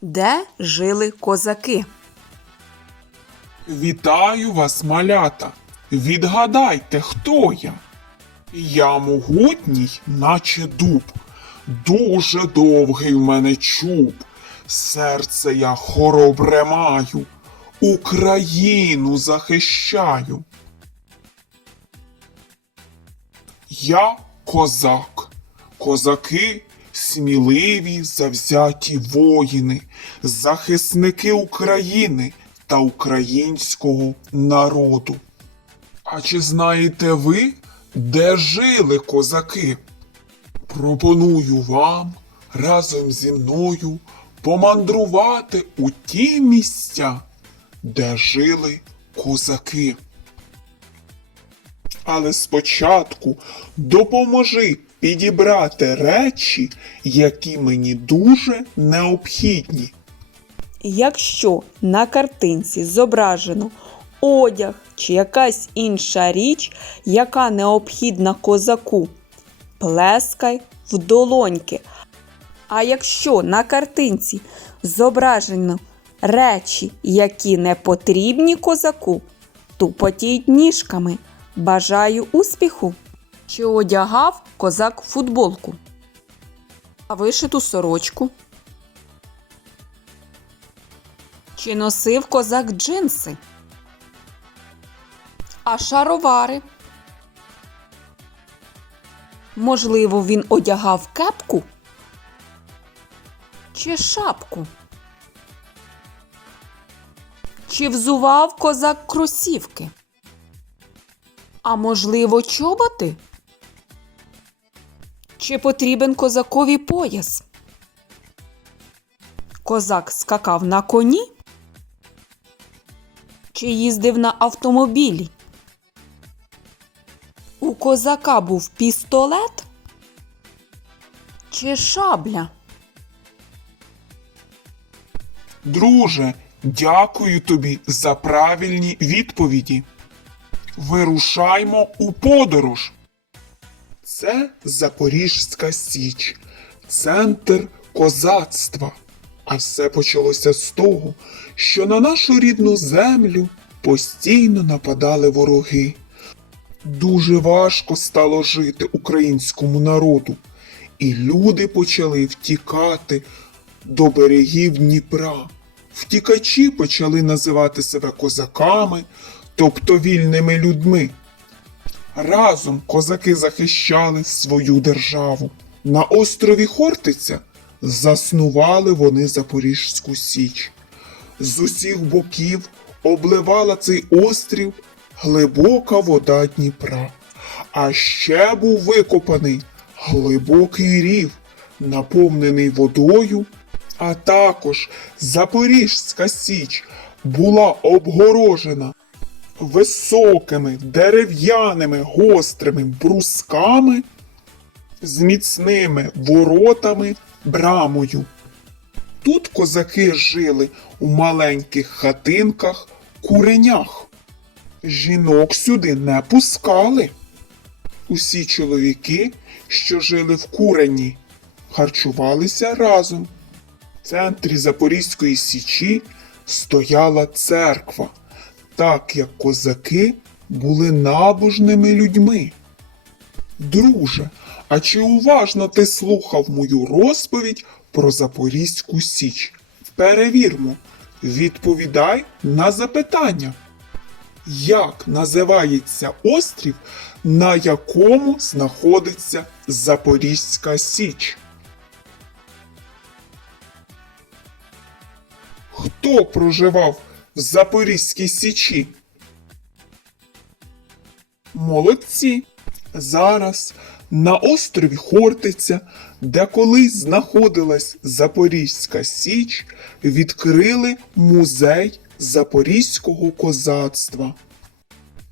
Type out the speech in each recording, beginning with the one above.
Де жили козаки? Вітаю вас, малята. Відгадайте, хто я? Я могутній, наче дуб. Дуже довгий в мене чуб. Серце я хоробре маю. Україну захищаю. Я козак. Козаки сміливі, завзяті воїни, захисники України та українського народу. А чи знаєте ви, де жили козаки? Пропоную вам разом зі мною помандрувати у ті місця, де жили козаки. Але спочатку допоможи підібрати речі, які мені дуже необхідні. Якщо на картинці зображено одяг чи якась інша річ, яка необхідна козаку, плескай в долоньки. А якщо на картинці зображено речі, які не потрібні козаку, тупотіть ніжками. Бажаю успіху! Чи одягав козак футболку? А вишиту сорочку? Чи носив козак джинси? А шаровари? Можливо, він одягав кепку? Чи шапку? Чи взував козак кросівки? А можливо, чоботи? Чи потрібен козакові пояс? Козак скакав на коні? Чи їздив на автомобілі? У козака був пістолет? Чи шабля? Друже, дякую тобі за правильні відповіді. Вирушаймо у подорож. Це Запорізька Січ, центр козацтва. А все почалося з того, що на нашу рідну землю постійно нападали вороги. Дуже важко стало жити українському народу, і люди почали втікати до берегів Дніпра. Втікачі почали називати себе козаками, тобто вільними людьми. Разом козаки захищали свою державу. На острові Хортиця заснували вони Запорізьку Січ. З усіх боків обливала цей острів глибока вода Дніпра. А ще був викопаний глибокий рів, наповнений водою, а також Запорізька Січ була обгорожена високими дерев'яними гострими брусками з міцними воротами брамою. Тут козаки жили у маленьких хатинках, куренях. Жінок сюди не пускали. Усі чоловіки, що жили в курені, харчувалися разом. В центрі Запорізької січі стояла церква, так як козаки були набожними людьми. Друже, а чи уважно ти слухав мою розповідь про Запорізьку Січ? Перевірмо, відповідай на запитання. Як називається острів, на якому знаходиться Запорізька Січ? Хто проживав в Запорізькій Січі? Молодці. Зараз на острові Хортиця, де колись знаходилась Запорізька Січ, відкрили музей Запорізького козацтва.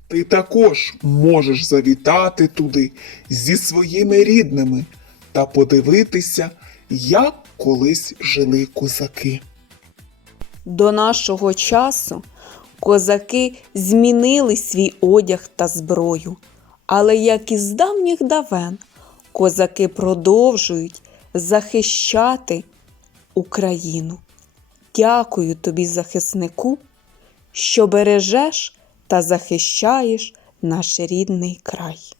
Ти також можеш завітати туди зі своїми рідними та подивитися, як колись жили козаки. До нашого часу козаки змінили свій одяг та зброю. Але як і з давніх давен, козаки продовжують захищати Україну. Дякую тобі, захиснику, що бережеш та захищаєш наш рідний край.